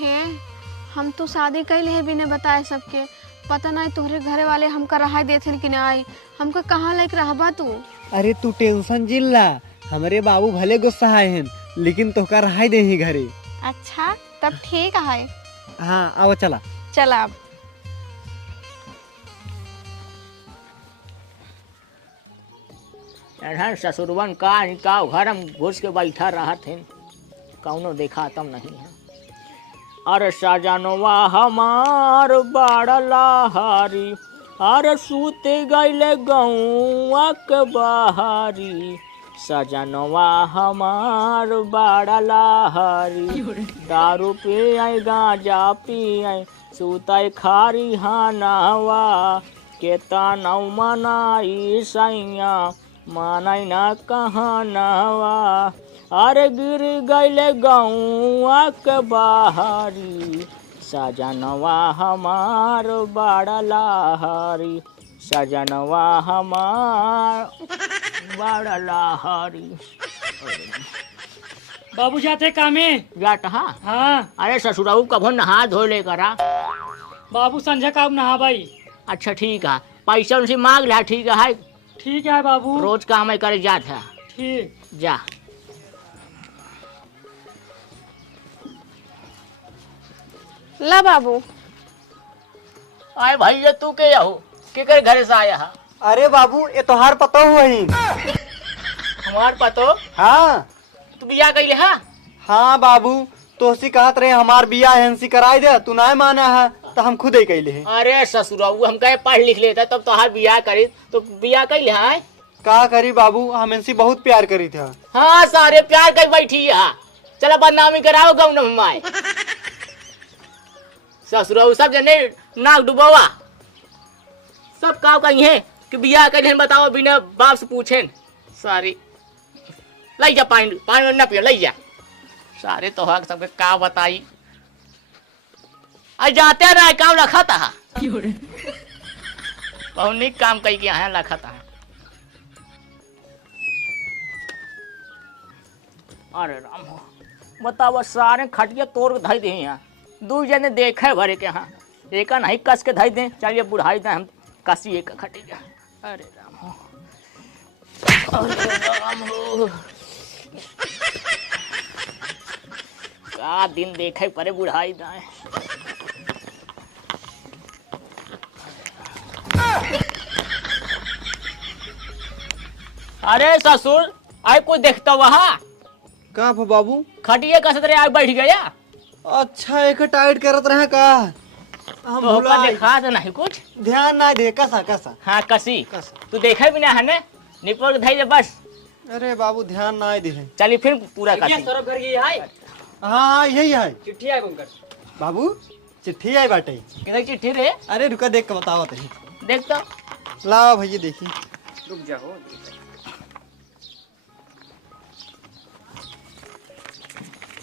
हे हम तो शादी कैले है बिना बताए सबके। पता नहीं तोहरे घरे वाले हमका रहा देथिन कि नहीं। हमका कहाँ लायक रहबा तू। अरे तू टेंशन जिल्ला, हमारे बाबू भले गुस्सा हैं लेकिन तोहका रहा दे ही घरे। अच्छा तब ठीक है। हाँ आओ चला। चला अब। ससुरवन का घर में घुस के बैठा रहा थे, कौनो देखा तम नहीं है। अरे सजनवा हमार बड़ा लहारी, अरे सूते गईले गौआ के बहारी। सजनवा हमार बड़ा लहारी, दारू पिए गांजा पिए सूते खारी हानावा। केतना मनाई सैया मानाई ना कहनावा। अरे गिर गईले गौआ के बहारी। सजनवा हमार बड़ा लहारी, सजनवा हमार बड़ा लहारी। बाबू जाते कामे जाता। हाँ। अरे ससुराऊ कभो नहा धो ले करा। बाबू संझा का नहा भाई। अच्छा ठीक है, पैसा उनसे मांग लिया। ठीक है ठीक है बाबू, रोज काम करे जात है। ठीक जा। ला बाबू। आए भाई ये तू के हो के कर घर से आया है? अरे बाबू ये तोहार पतो हुई। हमार पतो? हाँ तू बिया कइले है? हाँ बाबू, तोहसी कहत रहे हमार बिया हेंसी कराई दे, तू ना माना है तो हम खुद ही कैले हैं। अरे ससुराऊ हम कहे पढ़ लिख लेता तब तोहार बिया करी, तो बिया कइले है? का करी बाबू, हम इनसे बहुत प्यार करी थे। हाँ सारे प्यार कर बैठी है। चला बदनामी कराओ गाँव न हमारे। ससुराऊ सब जने नाक डुबावा, सब काव कहीं है कि बिया कइले बताओ बिना बाप से पूछे। सारी लाई जा पानी, पानी न पियो, लाई जा। सारे तो हक सबके का बताई। आज जाते ना काम रखा था। बहुत निक काम कई के यहाँ रखा था। अरे राम हो, बताओ सारे खटिया तोड़ के धई दे यहाँ। दू जने देखे भरे के यहाँ, एक नहीं कस के धई दे। चलिए बुढ़ाई दे हम कसी एक खटिया। अरे राम हो, अरे राम हो, का दिन देखे परे बुढ़ाई दाए। अरे ससुर आए कोई देखता वहा? का बाबू? खटिए कसत रहे आए बैठ गया। अच्छा एक टाइट करत रहे का? हम तो भुला देखा तो नहीं कुछ ध्यान ना दे। कसा कसा? हाँ कसी कस। तू देखे भी ना है ने निपट के धई दे बस। अरे बाबू ध्यान ना दे। चलिए फिर पूरा कसी। सौरभ घर की है। हाँ यही है चिट्ठी है बनकर। बाबू, चिट्ठी आई बाटे। किधर चिट्ठी रे? अरे रुका देख के बताओ। देख तो। लाओ भैया देखिए। रुक जाओ,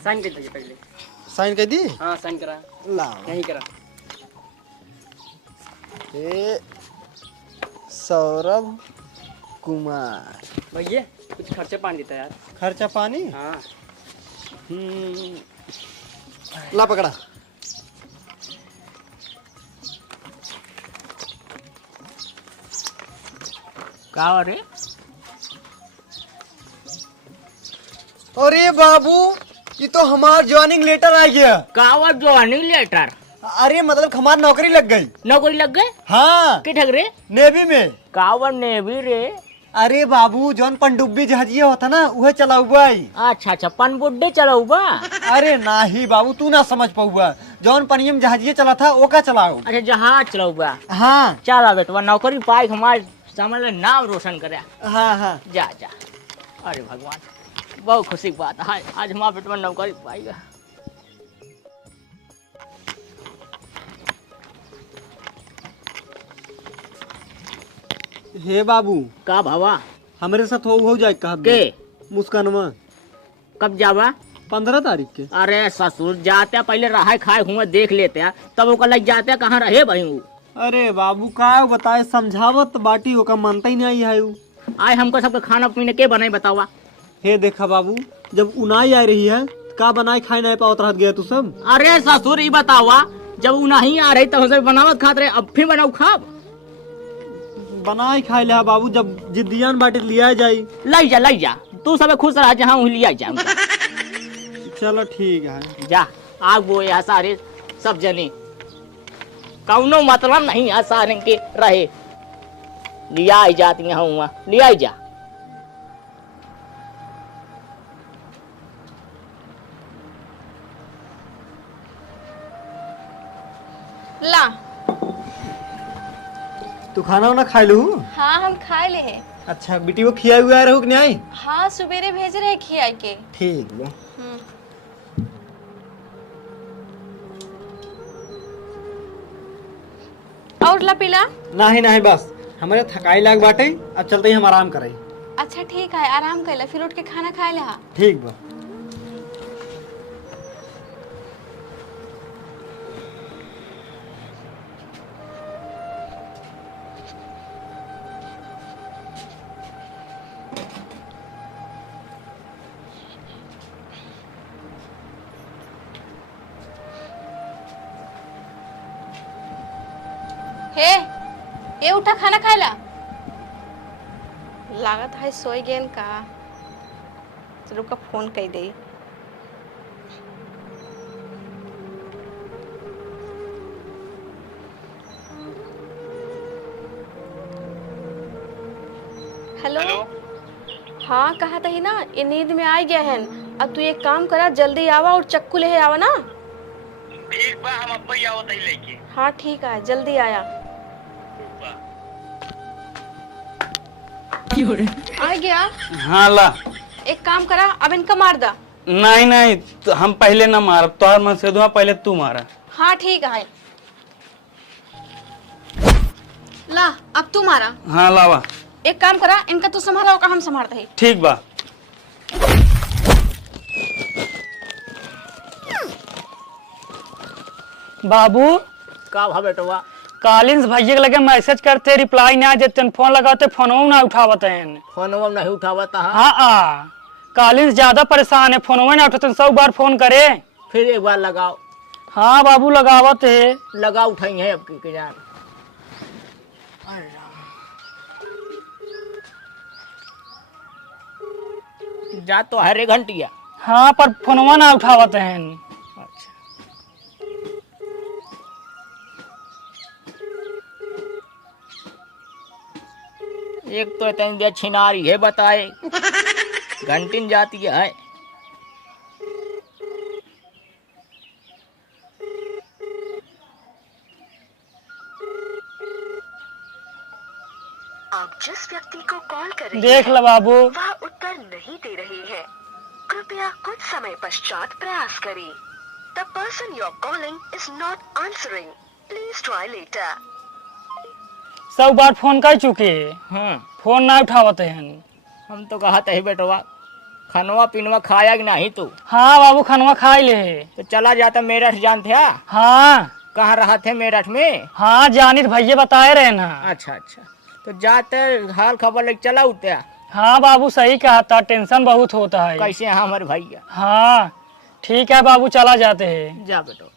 साइन कर दीजिए पहले। साइन कर दी? हाँ साइन करा। लाओ। यहीं करा। ए सौरभ कुमार। भैया कुछ खर्चा पानी देता यार। खर्चा पानी? हाँ। ला पकड़ा। का रे? अरे बाबू ये तो हमार ज्वाइनिंग लेटर आ गया। कावा ज्वाइनिंग लेटर? अरे मतलब हमार नौकरी लग गई। नौकरी लग गए? हाँ। कि ठग रे? नेवी में। कावा नेवी रे? अरे बाबू जौन पनडुब्बी जहाजिया होता ना वह चलाऊबा। अच्छा अच्छा पनबुड्डे चलाऊ बा। अरे नाही बाबू तू ना समझ पाऊबा, जौन पनियम जहाजिया चला था वो का चलाओ। अच्छा जहाज चलाऊ बा। हाँ चला बेटवा नौकरी पाई हमारे समझ ले नाम रोशन करे। हाँ हाँ। जा जा। अरे भगवान बहुत खुशी की बात है, आज हमारा बेटवा नौकरी पाएगा। हे बाबू का भावा? हमारे साथ हो जाए कहा के मुस्कानवा? कब जावा? 15 तारीख के। अरे ससुर जाते पहले रहा खाए हुए देख लेते हैं तब वो लग जाते कहाँ रहे भाई वो। अरे बाबू का बताए समझावत बाटी ओका मानता ही नहीं है। आए हमको सबके खाना पीने के बने बतावा। हे देखा बाबू जब उनाई आ रही है का बनाए खाए नहीं पावत रह गया तू सब। अरे ससुर ई बतावा, जब उ नहीं आ रही तब हमसे बनावत खात रहे, अब फिर बनाऊ खाब। बनाए खाए ले बाबू, जब जिद्दियान बाटे लिया जाई। लाई जा तू सब खुश रह, जहाँ वहीं लिया जा। चलो ठीक है। जा आग वो यहाँ सारे सब जने, कौनो मतलब नहीं है सारे के रहे, लिया ही जाती यहाँ हुआ, लिया ही जा। ला तू खाना वाना खा लू? हाँ हम खाए ले है। अच्छा बेटी वो खिया हुआ रहू कि नहीं आई? हाँ सुबेरे भेज रहे खिया के। ठीक बा। और ला पीला? नहीं बस हमारे थकाई लाग बाटे, अब चलते ही हम आराम करें। अच्छा ठीक है, आराम कर ले, फिर उठ के खाना खाए ले। हाँ ठीक बा। हे ये उठा खाना खाए ला। लागत है सोई गेन का, चलो का फोन कर दे। हेलो। हाँ कहा था ही ना, ये नींद में आ गया है। अब तू एक काम करा, जल्दी आवा और चक्कू ले आवा ना। ठीक बा, हम अब ही आवत ही लेके। हाँ ठीक है, जल्दी आया। आ गया। हाँ ला। एक काम करा, अब इनका मार दा। नहीं तो हम पहले ना मार, तोहर मन से दुआ पहले तू मारा। हाँ ठीक है। ला अब तू मारा। हाँ लावा। एक काम करा, इनका तू संभाला होगा, हम संभालते हैं। ठीक बा। बाबू का भा बेटवा? कालिंस भैया के लगे मैसेज करते, रिप्लाई ना देते, फोन लगाते फोनों ना उठावते हैं। फोनवा नहीं उठावता। हाँ कालिंस ज्यादा परेशान है, फोनों ना उठाते, 100 बार फोन करे। फिर एक बार लगाओ। हाँ बाबू लगावत है। लगा उठाई है अब की जान। जा तो हरे घंटिया। हाँ पर फोनों ना उठावते हैं। अच्छा एक तो इतनी छिनारी है बताए, घंटिन जाती है। आप जिस व्यक्ति को कॉल कर रहे देख लो बाबू। वह उत्तर नहीं दे रहे हैं, कृपया कुछ समय पश्चात प्रयास करें। The person you are calling is not answering, please try later. 100 बार फोन कर चुके, फोन ना उठावते हैं। हम तो कहा था बेटवा, खनवा पिनवा खाया कि नहीं तू? हाँ बाबू खनवा खाए ले। तो चला जाता मेरठ, जानते हैं? हाँ कहाँ रहा थे मेरठ में? हाँ जानित भैया बताए रहे ना। अच्छा तो जाते हाल खबर लेके चला उठते। हाँ बाबू सही कहा था, टेंशन बहुत होता है। कैसे हैं हमारे भैया? हाँ ठीक है बाबू, चला जाते हैं। जा बेटो।